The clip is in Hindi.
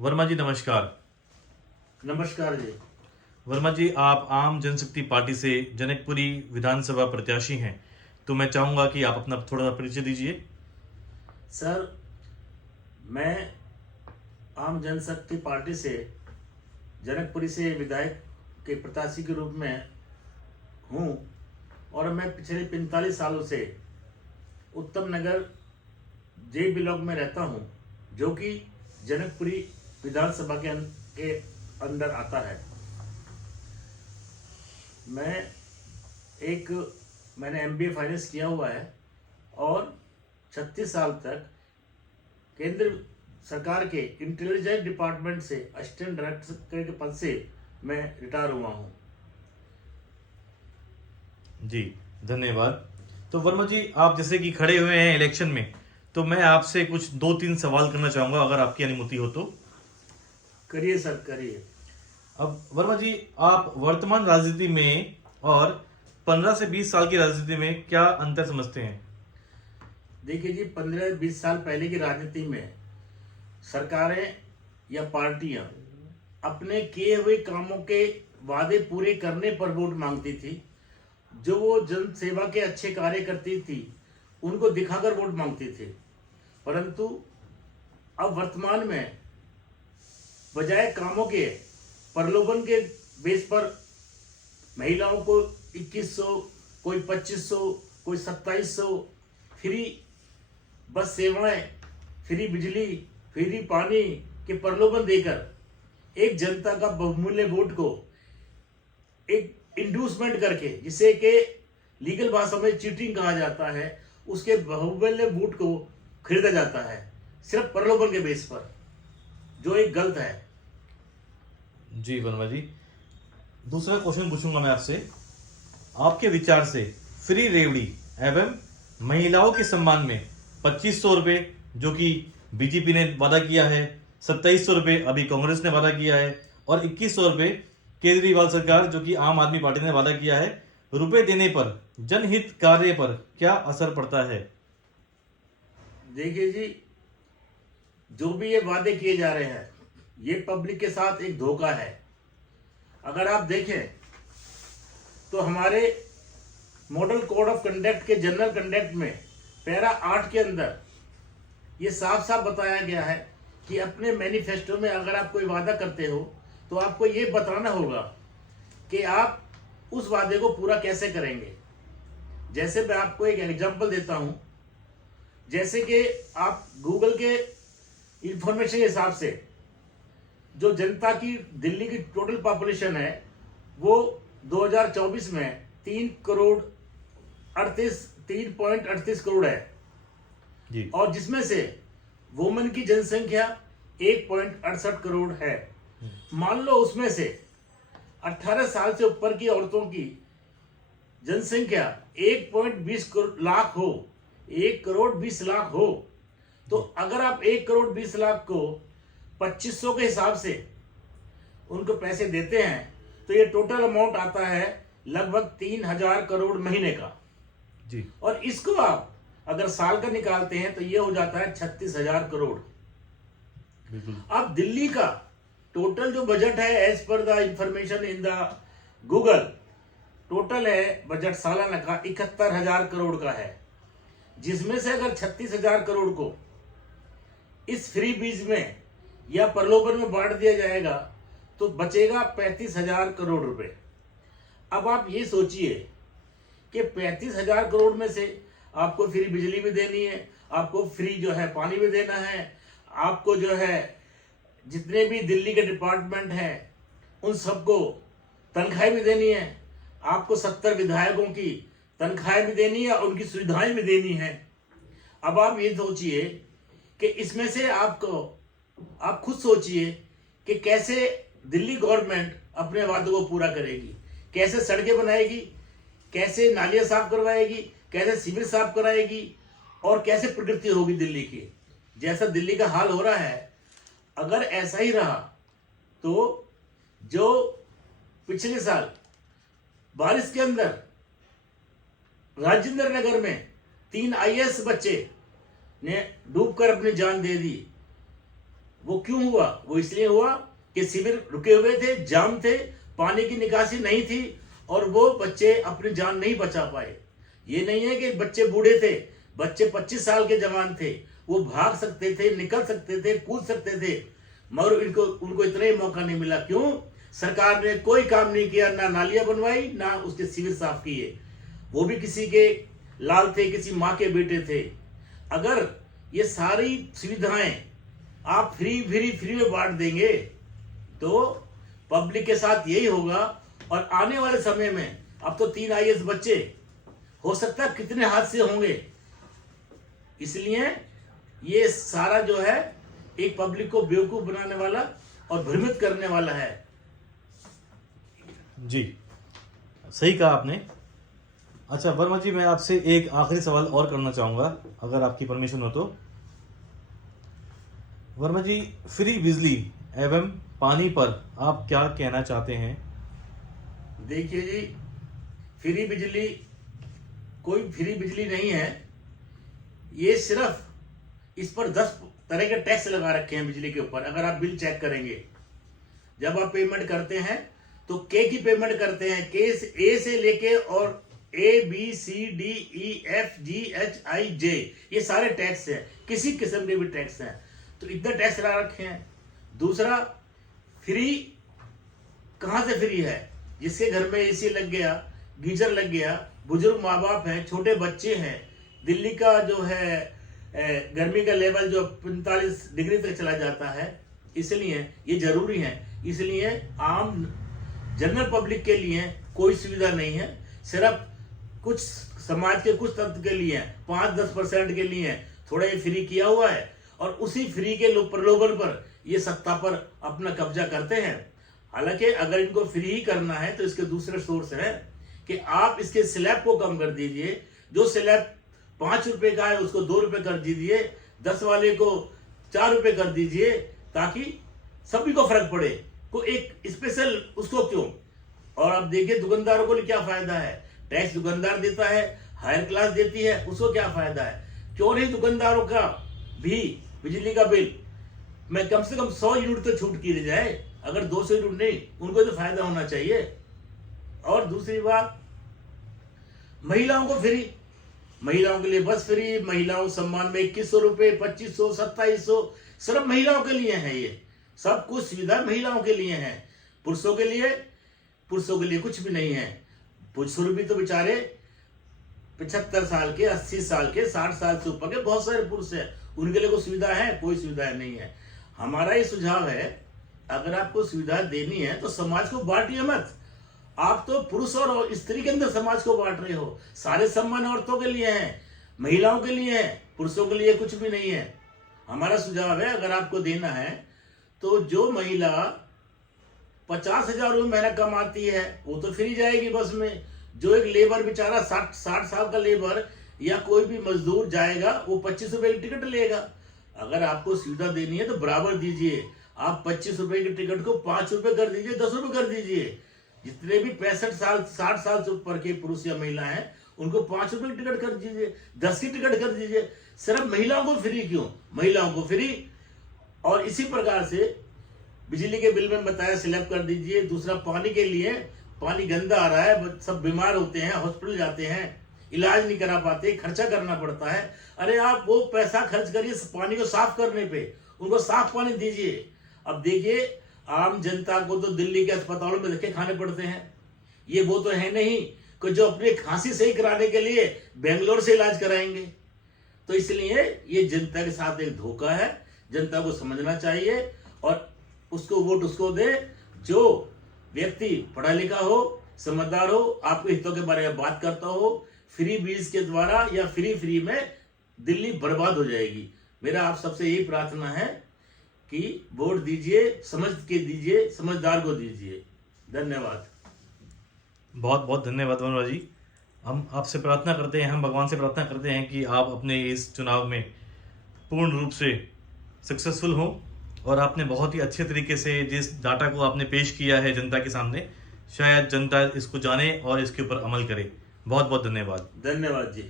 वर्मा जी नमस्कार। नमस्कार जी। वर्मा जी, आप आम जनशक्ति पार्टी से जनकपुरी विधानसभा प्रत्याशी हैं, तो मैं चाहूंगा कि आप अपना थोड़ा सा परिचय दीजिए। सर, मैं आम जनशक्ति पार्टी से जनकपुरी से विधायक के प्रत्याशी के रूप में हूँ और मैं पिछले 45 सालों से उत्तम नगर जे ब्लॉक में रहता हूँ, जो कि जनकपुरी विधानसभा के अंदर आता है। मैंने MBA फाइनेंस किया हुआ है और 36 साल तक केंद्र सरकार के इंटेलिजेंस डिपार्टमेंट से असिस्टेंट डायरेक्टर के पद से मैं रिटायर हुआ हूँ। जी धन्यवाद। तो वर्मा जी, आप जैसे कि खड़े हुए हैं इलेक्शन में, तो मैं आपसे कुछ 2-3 सवाल करना चाहूंगा, अगर आपकी अनुमति हो तो। करिए सर, करिए। अब वर्मा जी, आप वर्तमान राजनीति में और 15 से 20 साल की राजनीति में क्या अंतर समझते हैं? देखिए जी, 15-20 साल पहले की राजनीति में सरकारें या पार्टियां अपने किए हुए कामों के वादे पूरे करने पर वोट मांगती थी। जो वो जन सेवा के अच्छे कार्य करती थी उनको दिखाकर वोट मांगती थी। परंतु अब वर्तमान में बजाय कामों के प्रलोभन के बेस पर महिलाओं को 2100, कोई 2500, कोई 2700 फ्री बस सेवाएं, फ्री बिजली, फ्री पानी के प्रलोभन देकर एक जनता का बहुमूल्य वोट को एक इंड्यूसमेंट करके, जिसे कि लीगल भाषा में चीटिंग कहा जाता है, उसके बहुमूल्य वोट को खरीदा जाता है सिर्फ प्रलोभन के बेस पर, जो एक गलत है। जी वर्मा जी, दूसरा क्वेश्चन पूछूंगा मैं आपसे। आपके विचार से फ्री रेवड़ी एवं महिलाओं के सम्मान में 2500 रुपये, जो कि बीजेपी ने वादा किया है, 2700 रुपये अभी कांग्रेस ने वादा किया है, और 2100 रुपये केजरीवाल सरकार, जो कि आम आदमी पार्टी ने वादा किया है, रुपए देने पर जनहित कार्य पर क्या असर पड़ता है? देखिए जी, जो भी ये वादे किए जा रहे हैं, ये पब्लिक के साथ एक धोखा है। अगर आप देखें तो हमारे मॉडल कोड ऑफ कंडक्ट के जनरल कंडक्ट में पैरा 8 के अंदर ये साफ साफ बताया गया है कि अपने मैनिफेस्टो में अगर आप कोई वादा करते हो तो आपको ये बताना होगा कि आप उस वादे को पूरा कैसे करेंगे। जैसे मैं आपको एक एग्जांपल देता हूं, जैसे कि आप गूगल के इंफॉर्मेशन के हिसाब से जो जनता की दिल्ली की टोटल पॉपुलेशन है वो 2024 में 3.38 करोड़ है जी। और जिसमें से वुमेन की जनसंख्या 1.68 करोड़ है। मान लो उसमें से 18 साल से ऊपर की औरतों की जनसंख्या 1.20 लाख हो, 1 करोड़ 20 लाख हो, तो अगर आप 1 करोड़ 20 लाख को 2500 के हिसाब से उनको पैसे देते हैं तो ये टोटल अमाउंट आता है लगभग 3000 करोड़ महीने का। जी। और इसको आप अगर साल का निकालते हैं तो ये हो जाता है 36,000 करोड़। बिल्कुल। अब दिल्ली का टोटल जो बजट है as per the information in the Google, total है बजट सालाना का 71,000 करोड़ का है, जिसमें से अगर 36,000 करोड़ को इस फ्री बीज में या प्रलोभन में बांट दिया जाएगा तो बचेगा 35,000 करोड़ रुपए। अब आप ये सोचिए कि 35,000 करोड़ में से आपको फ्री बिजली भी देनी है, आपको फ्री जो है पानी भी देना है, आपको जो है जितने भी दिल्ली के डिपार्टमेंट हैं उन सबको तनख्वाहें भी देनी है, आपको 70 विधायकों की तनख्वाहें भी देनी है और उनकी सुविधाएं भी देनी है। अब आप ये सोचिए कि इसमें से आप खुद सोचिए कि कैसे दिल्ली गवर्नमेंट अपने वादों को पूरा करेगी, कैसे सड़कें बनाएगी, कैसे नालियां साफ करवाएगी, कैसे सीवर साफ कराएगी और कैसे प्रगति होगी दिल्ली की। जैसा दिल्ली का हाल हो रहा है, अगर ऐसा ही रहा तो जो पिछले साल बारिश के अंदर राजेंद्र नगर में 3 IAS बच्चे ने डूबकर अपनी जान दे दी, वो क्यों हुआ? वो इसलिए हुआ कि शिविर रुके हुए थे, जाम थे, पानी की निकासी नहीं थी और वो बच्चे अपनी जान नहीं बचा पाए। ये नहीं है कि बच्चे बूढ़े थे, बच्चे 25 साल के जवान थे, वो भाग सकते थे, निकल सकते थे, कूद सकते थे, मगर उनको इतना ही मौका नहीं मिला। क्यों? सरकार ने कोई काम नहीं किया, ना नालियां बनवाई, ना उसके शिविर साफ किए। वो भी किसी के लाल थे, किसी माँ के बेटे थे। अगर ये सारी सुविधाएं आप फ्री में बांट देंगे तो पब्लिक के साथ यही होगा। और आने वाले समय में अब तो 3 IAS बच्चे, हो सकता है कितने हादसे होंगे। इसलिए ये सारा जो है एक पब्लिक को बेवकूफ बनाने वाला और भ्रमित करने वाला है। जी, सही कहा आपने। अच्छा वर्मा जी, मैं आपसे एक आखिरी सवाल और करना चाहूँगा, अगर आपकी परमिशन हो तो। वर्मा जी, फ्री बिजली एवं पानी पर आप क्या कहना चाहते हैं? देखिए जी, फ्री बिजली कोई फ्री बिजली नहीं है। ये सिर्फ इस पर 10 तरह के टैक्स लगा रखे हैं बिजली के ऊपर। अगर आप बिल चेक करेंगे, जब आप पेमेंट करते हैं तो के की पेमेंट करते हैं, के ए से लेके और ABCDEFGHIJ, ये सारे टैक्स हैं, किसी किस्म के भी टैक्स हैं। तो इतने टैक्स लगा रखे हैं। दूसरा, फ्री कहाँ से फ्री है? जिसके घर में एसी लग गया, गीजर लग गया, बुजुर्ग माँ बाप हैं, छोटे बच्चे हैं, दिल्ली का जो है गर्मी का लेवल जो 45 डिग्री तक चला जाता है, इसलिए ये जरूरी है। इसलिए आम जनरल पब्लिक के लिए कोई सुविधा नहीं है, सिर्फ कुछ समाज के कुछ तत्व के लिए 5-10% के लिए थोड़ा ये फ्री किया हुआ है। और उसी फ्री के प्रलोभन पर ये सत्ता पर अपना कब्जा करते हैं। हालांकि अगर इनको फ्री ही करना है तो इसके दूसरे सोर्स हैं कि आप इसके स्लैब को कम कर दीजिए। जो स्लैब 5 रुपए का है उसको 2 रुपए कर दीजिए, 10 वाले को 4 रुपए कर दीजिए, ताकि सभी को फर्क पड़े। को एक स्पेशल उसको क्यों? और अब देखिए दुकानदारों को क्या फायदा है? टैक्स दुकानदार देता है, हायर क्लास देती है, उसको क्या फायदा है? क्यों नहीं दुकानदारों का भी बिजली का बिल में कम से कम 100 यूनिट तो छूट की जाए। अगर 200 यूनिट नहीं, उनको तो फायदा होना चाहिए। और दूसरी बात, महिलाओं को फ्री, महिलाओं के लिए बस फ्री, महिलाओं सम्मान में 2100 रुपए, 2500, 2700, सिर्फ महिलाओं के लिए है। ये सब कुछ सुविधा महिलाओं के लिए है। पुरुषों के लिए कुछ भी नहीं है। पुरुष भी तो बेचारे 75 साल के, 80 साल के, 60 साल से ऊपर के बहुत सारे पुरुष हैं, उनके लिए कोई सुविधा है? कोई सुविधा नहीं है। हमारा ये सुझाव है, अगर आपको सुविधा देनी है तो समाज को बांटिए मत। आप तो पुरुष और स्त्री के अंदर समाज को बांट रहे हो। सारे सम्मान औरतों के लिए हैं, महिलाओं के लिए हैं, पुरुषों के लिए कुछ भी नहीं है। हमारा सुझाव है, अगर आपको देना है तो जो महिला 50,000 रुपये महीना कमाती है वो तो फ्री जाएगी बस में। जो एक लेबर बेचारा 60 साल का लेबर या कोई भी मजदूर जाएगा, वो 25 रुपए की टिकट लेगा। अगर आपको सुविधा देनी है तो बराबर दीजिए। आप 25 रुपए की टिकट को 5 रुपए कर दीजिए, 10 रुपए कर दीजिए। जितने भी 65 साल 60 साल से ऊपर के पुरुष या महिला हैं, उनको 5 रुपए की टिकट कर दीजिए, 10 की टिकट कर दीजिए। सिर्फ महिलाओं को फ्री क्यों? महिलाओं को फ्री। और इसी प्रकार से बिजली के बिल में बताया स्लैब कर दीजिए। दूसरा, पानी के लिए, पानी गंदा आ रहा है, सब बीमार होते हैं, हॉस्पिटल जाते हैं, इलाज नहीं करा पाते, खर्चा करना पड़ता है। अरे आप वो पैसा खर्च करिए पानी को साफ करने पे, उनको साफ पानी दीजिए। अब देखिए, आम जनता को तो दिल्ली के अस्पतालों में धक्के खाने पड़ते हैं। ये वो तो है नहीं कि जो अपनी खांसी सही कराने के लिए बेंगलोर से इलाज कराएंगे। तो इसलिए ये जनता के साथ एक धोखा है। जनता को समझना चाहिए और उसको वोट उसको दे जो व्यक्ति पढ़ा लिखा हो, समझदार हो, आपके हितों के बारे में बात करता हो। फ्री बीज के द्वारा या फ्री में दिल्ली बर्बाद हो जाएगी। मेरा आप सबसे यही प्रार्थना है कि वोट दीजिए, समझ के दीजिए, समझदार को दीजिए। धन्यवाद। बहुत बहुत धन्यवाद वर्मा जी। हम आपसे प्रार्थना करते हैं, हम भगवान से प्रार्थना करते हैं कि आप अपने इस चुनाव में पूर्ण रूप से सक्सेसफुल हों। और आपने बहुत ही अच्छे तरीके से जिस डाटा को आपने पेश किया है जनता के सामने, शायद जनता इसको जाने और इसके ऊपर अमल करे। बहुत बहुत धन्यवाद। धन्यवाद जी।